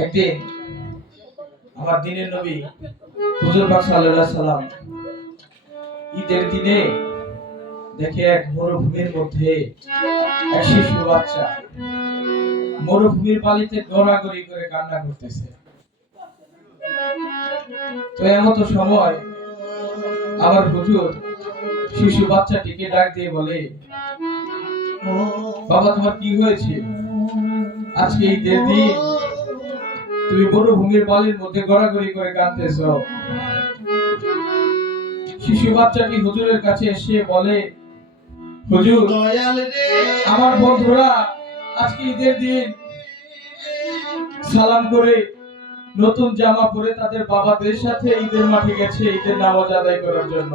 একদিন আমার দিনের নবী হুজুর পাক সাল্লাল্লাহু আলাইহি সাল্লাম ঈদের দিনে দেখে এক মরুভূমির মধ্যে এক শিশু বাচ্চা মরুভূমির বালিতে গড়াগড়ি করে কান্না করতেছে। তো এমন সময় আমার হুজুর শিশু বাচ্চাটিকে ডাক দিয়ে বলে, বাবা তোমার কি হয়েছে? আজকে ঈদের দিন তুমি মরুভূমির বালির মধ্যে গড়াগড়ি করে কাঁদতেছো। শিশু বাচ্চাটি হুজুরের কাছে এসে বলে, হুজুর আমার বন্ধুরা আজকে ঈদের দিন সালাম করে নতুন জামা পরে তাদের বাবাদের সাথে ঈদের মাঠে গেছে ঈদের নামাজ আদায় করার জন্য।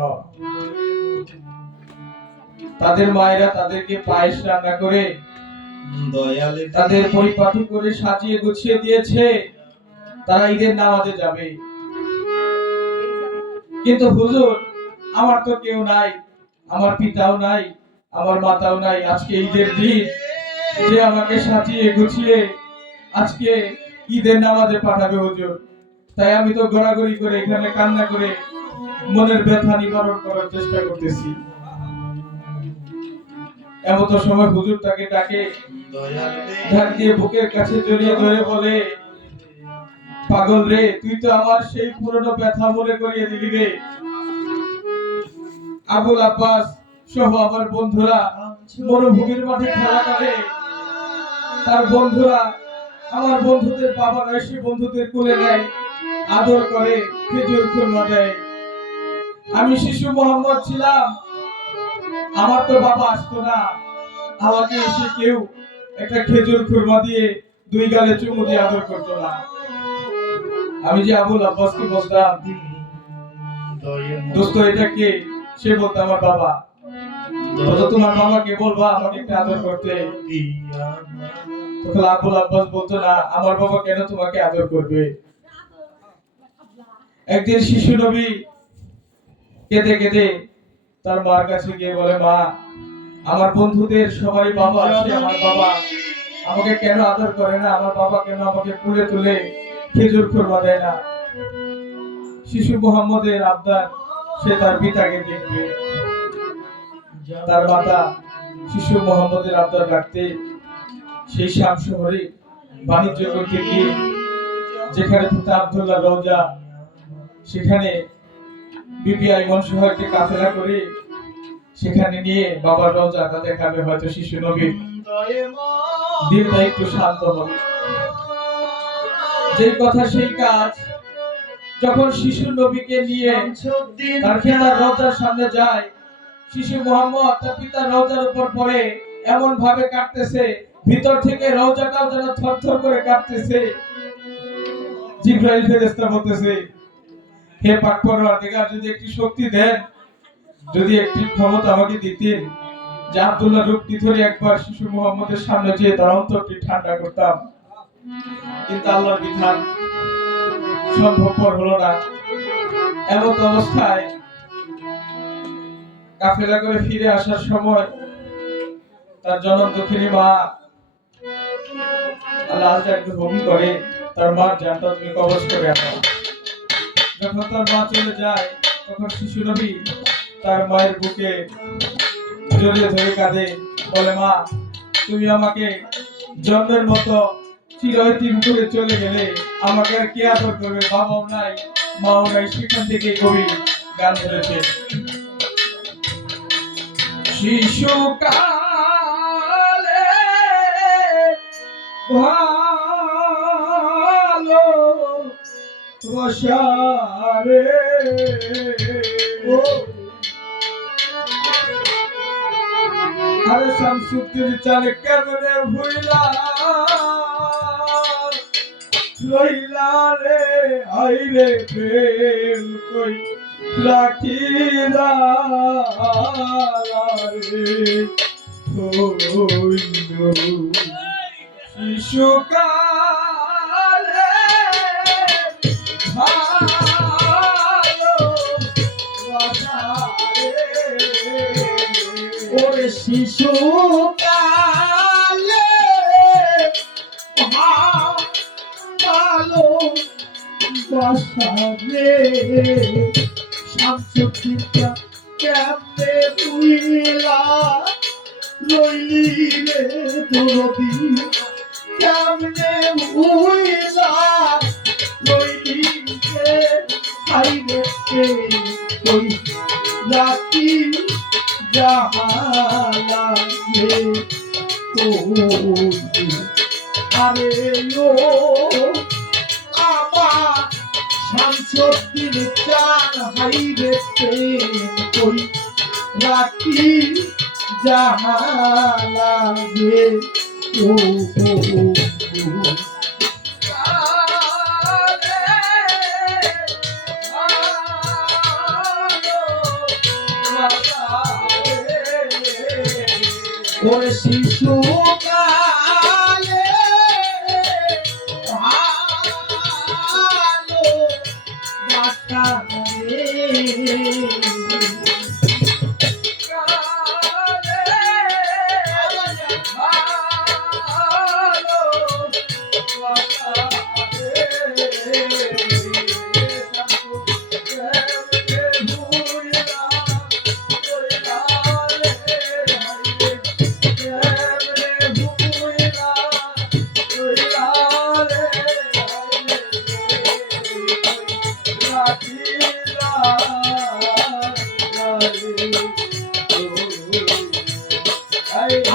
তাদের মায়েরা তাদেরকে পায়েস রান্না করে তাদের পরিপাটি করে সাজিয়ে গুছিয়ে দিয়েছে, তারা ঈদের নামাজে যাবে। কিন্তু হুজুর আমার তো কেউ নাই, আমার পিতাও নাই, আমার মাতাও নাই। আজকে ঈদের দিন যে আমাকে সাজিয়ে গুছিয়ে আজকে ঈদের নামাজে পাঠাবে হুজুর, তাই আমি তো গড়াগড়ি করে এখানে কান্না করে মনের ব্যথা নিবারণ করার চেষ্টা করতেছি। এমন সময় হুজুর তাকে ডাকে, ডাক দিয়ে বুকের কাছে জড়িয়ে ধরে বলে, পাগল রে, তুই তো আমার সেই পুরনো ব্যথা মনে করিয়ে দিলি রে। আবুল আব্বাস সহ আমার বন্ধুরা মরুভূমির মাঠে খেলা করে, তার বন্ধুরা আমার বন্ধুদের বাবারা এসে বন্ধুদের কোলে নেয়, আদর করে, খেজুর খুরমা দেয়। আমি শিশু মোহাম্মদ ছিলাম, আমার তো বাবা আসতো না, আমাকে এসে কেউ একটা খেজুর খুরমা দিয়ে দুই গালে চুমু দিয়ে আদর করতো না। আমি যে আবুল আব্বাসকে বলতাম, দোস্ত এটা কে? সে বলতো আমার বাবা। বলতো তোমার বাবাকে বলবা আমাকে একটা আদর করতে। তখন আবুল আব্বাস বলতো না, আমার বাবা কেন তোমাকে আদর করবে? একদিন শিশু নবী কেঁদে কেঁদে তার মার কাছে গিয়ে বলে, মা আমার বন্ধুদের সবাই বাবা আছে, আমার বাবা আমাকে কেন আদর করে না? আমার বাবা কেন আমাকে কুলে তুলে খেজুর খুরমা দেয় না? শিশু মুহাম্মদের আবদার, সে তার পিতাকে দেখবে। তার মাতা শিশু মুহাম্মদের আবদার রাখতে সেই শাম শহরে বাণিজ্য করতে গিয়ে যেখানে পিতা আব্দুল্লাহ রওজা, সেখানে বিবি আইমন সহ একটি কাফেলা করে সেখানে নিয়ে বাবার রওজাটা দেখাবে, হয়তো শিশু নবীর দিলটা একটু শান্ত হবে। যেই কথা সেই কাজ। যখন শিশু নবীকে নিয়ে তার পিতার রওজার সামনে যায়, শিশু মুহাম্মদ তার পিতার রওজার উপর পড়ে এমন ভাবে কাঁদতেছে, ভিতর থেকে রওজাটাও যেন থরথর করে কাঁপতেছে। জিবরাইল ফেরেশতা বলতেছে, হে পাক পরওয়ারদিগার, যদি একটি শক্তি দেন, যদি একটি ক্ষমতা আমাকে দিতেন, যে আব্দুল্লাহ রূপটি ধরে একবার শিশু মুহাম্মদের সামনে যেয়ে তার অন্তরটি ঠান্ডা করতাম। কিন্তু আল্লাহর বিধান, সম্ভবপর হলো না। এমন অবস্থায় কাফেলা করে ফিরে আসার সময় তার জনম দুঃখিনী মা আল্লাহ একটু হুকুম করে, তার মার জানটা তুমি কবজ করে আনো। যখন তার মা চলে যায়, তখন শিশু নবী তার মায়ের বুকে জড়িয়ে ধরে কাঁদে, বলে, মা তুমি আমাকে জন্মের মতো চিরয়তীম করে চলে গেলে, আমাকে আর কে আদর করবে? বাবাও নাই, মাও নাই। সেখান থেকে কবি গান ধরেছে, শিশুকালে ভালো বসারে আরে শামসুদ্দিন চালে কেমনে ভুইলা রইলা রে, আইরে প্রেম কই রাখিলা রে শিশুকালে ভালো ওরে শিশুকালে ভালো বাসারে শামসুদ্দিনটা কেমনে বুইলা রইলি রে দরদি কেমনে বুইলা রইলি রে হাইরে কই রাতি জাহালাগে তো আরে ও আমার শামসুদ্দিন চান হাইরে কই রাতি জাহালাগে ও ওরে শিশু কালে ভালো বাসারে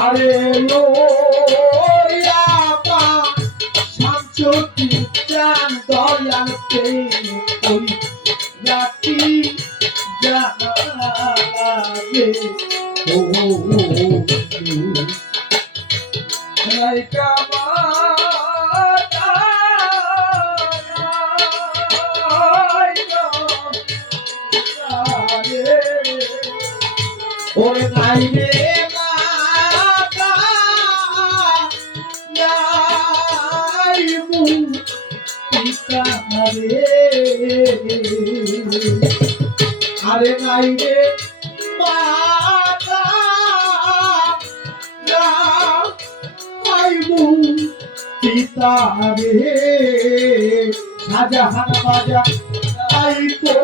আরে ও আপা শামসুদ্দিন চান দয়ালতে ওই রাতি জাহালাগে ও লাইকা ওরে নাই রে মাতা নাই মু পিতা রে আরে নাই রে মাতা নাই মু পিতা রে শাহজাহান বাজা তাই তো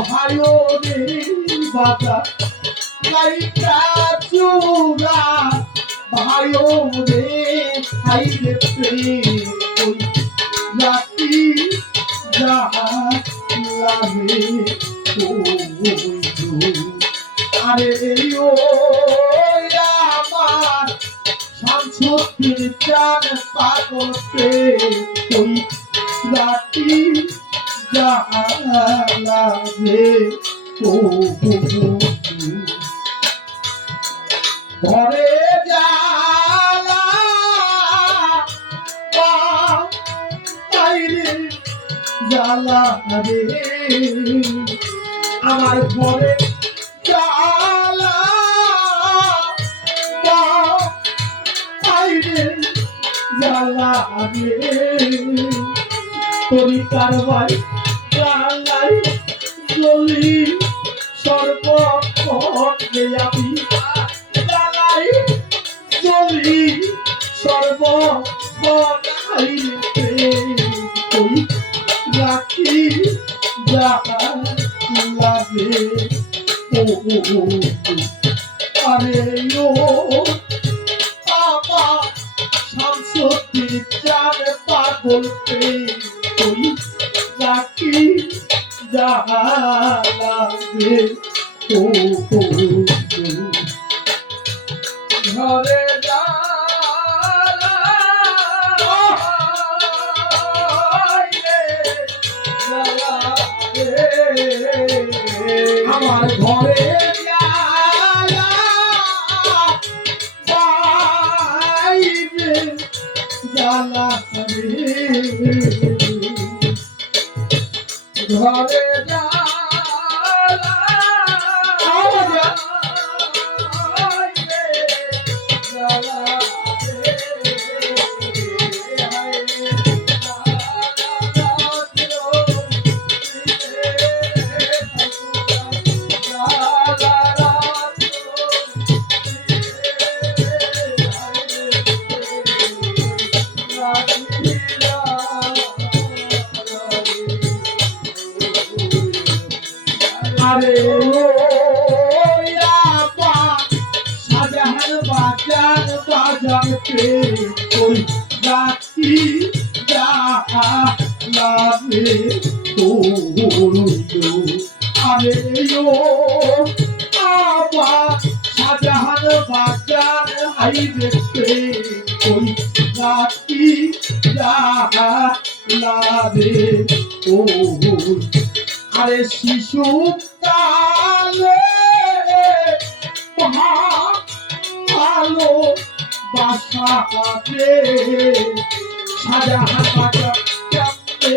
ভাইও রে বাবা লাইকা চূড়া ভাইও রে হাইরে ওই রাতি জাহালাগে আরে ও আমার শামসুদ্দিন চান পাগলকে ওই রাতি জাহালাগে ঘরে জালা বাইরে জালা রে আমার ঘরে জালা বাইরে জালা রে তোরি কারবাই জালাই জলি সর্বক্ষণে আমি জালাই জলি সর্বক্ষণে ওই রাখি জাহালাগে ও আরে ও আপা শামসুদ্দিন চান পাগলকে ওই রাখি জাহালাগে ও ঘরে আমার ঘরে জালা ঘরে আরে ও আপা শাহজাহান বাজার বাজাতে ওই রাতি লাগে তোর আরে ও আপা শাহজাহান বাজার হাই দেখতে ওই রাতি লাগে তোর আরে শিশু কালে ভালো বাসা পাবে শাহজাহান বাজার কেমনে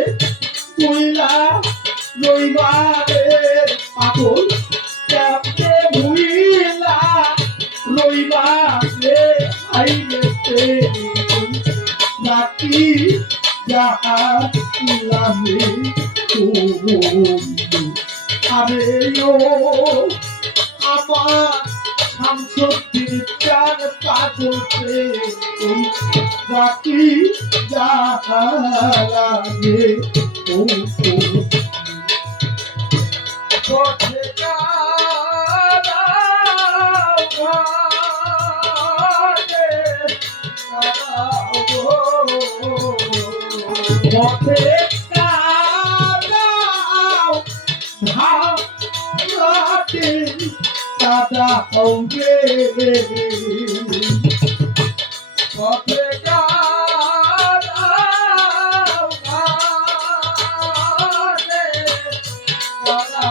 কইলা রইবারে পাগল কেমনে ভুইলা রইবারে আইলেতে রাতি লাগে আরে ও আমার শামসুদ্দিন চাঁদ পাগলতে রাতি লাগে পথে পথে কাদাও ভাতে কাদা হবে পথে কাদাও ভাতে কাদা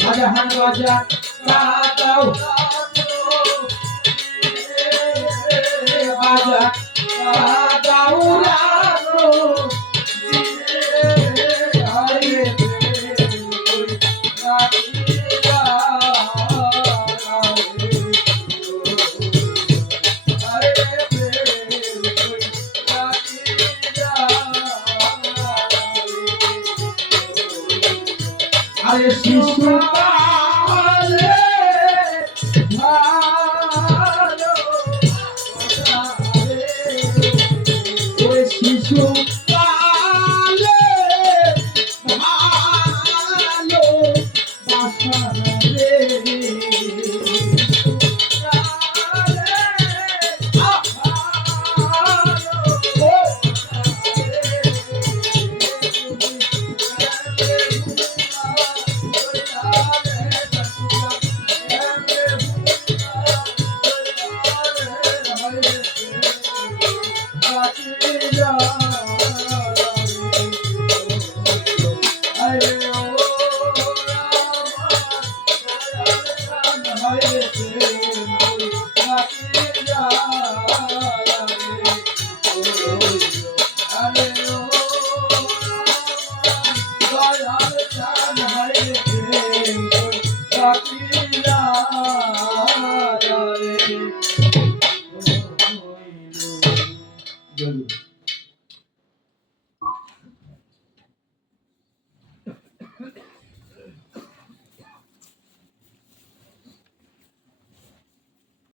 শাহজাহান বাজার কাদাও বাজার কাদাও রানো আরে শিশু কালে ভালো ওরে শিশু কালে ভালো বাসা রে Happy